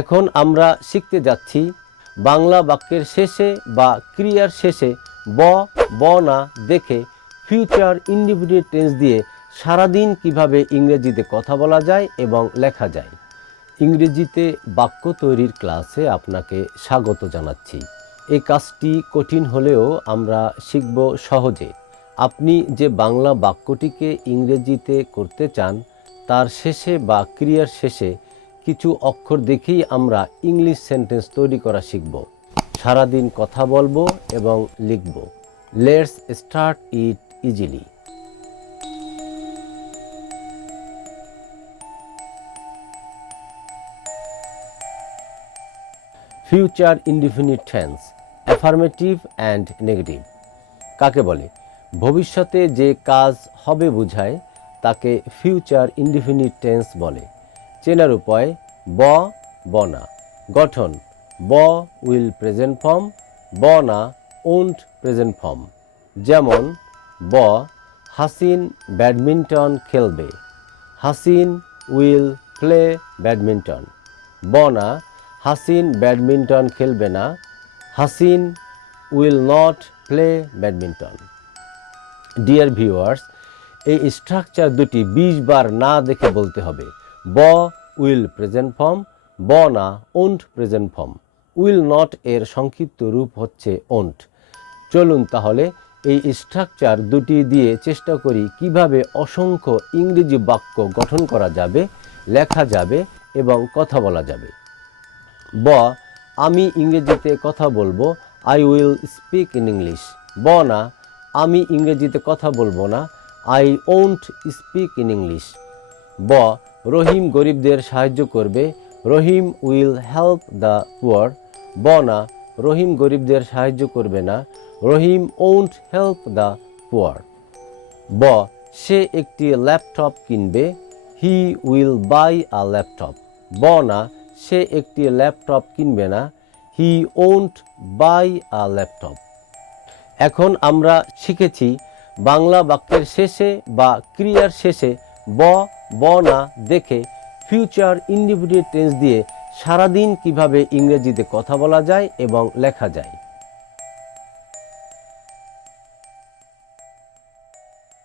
এখন আমরা শিখতে যাচ্ছি বাংলা বাক্যের শেষে বা ক্রিয়ার শেষে ব না দেখে ফিউচার ইনডিফিনিট টেন্স দিয়ে সারাদিন কিভাবে ইংরেজিতে কথা বলা যায় এবং লেখা যায়। ইংরেজিতে বাক্য তৈরির ক্লাসে আপনাকে স্বাগত জানাচ্ছি। এই কাজটি কঠিন হলেও আমরা শিখব সহজে। আপনি যে বাংলা বাক্যটিকে ইংরেজিতে করতে চান তার শেষে বা ক্রিয়ার শেষে কিছু অক্ষর দেখেই আমরা ইংলিশ সেন্টেন্স তৈরি করা শিখব। সারাদিন কথা বলবো এবং লিখব। Let's start it easily. Future indefinite tense, affirmative and negative. কাকে বলে? ভবিষ্যতে যে কাজ হবে বোঝায় তাকে ফিউচার ইনডিফিনিট টেন্স বলে। চেনার উপায়: বনা। গঠন: উইল প্রেজেন্ট ফর্ম, না ওন্ট প্রেজেন্ট ফর্ম। যেমন হাসিন ব্যাডমিন্টন খেলবে, হাসিন উইল প্লে ব্যাডমিন্টন। না হাসিন ব্যাডমিন্টন খেলবে না, Hasin will not play badminton. Dear viewers, এই স্ট্রাকচার দুটি 20 বার না দেখে বলতে হবে। উইল প্রেজেন্ট ফর্ম, না won't present form. Will not এর সংক্ষিপ্ত রূপ হচ্ছে ওন্ট। চলুন তাহলে এই স্ট্রাকচার দুটি দিয়ে চেষ্টা করি কিভাবে অসংখ্য ইংরেজি বাক্য গঠন করা যাবে, লেখা যাবে এবং কথা বলা যাবে। আমি ইংরেজিতে কথা বলবো, I will speak in English. না আমি ইংরেজিতে কথা বলবো না, I won't speak in English. Rahim গরিবদের সাহায্য করবে, Rahim will help the poor. না রহিম গরিবদের সাহায্য করবে না, Rahim won't help the poor. সে একটি ল্যাপটপ কিনবে, he will buy a laptop. না সে একটি ল্যাপটপ কিনবে না, he won't buy a laptop. এখন আমরা শিখেছি বাংলা বাক্যের শেষে বা ক্রিয়ার শেষে না দেখে ফিউচার ইনডিফিনিট টেন্স দিয়ে সারাদিন কিভাবে ইংরেজিতে কথা বলা যায় এবং লেখা যায়।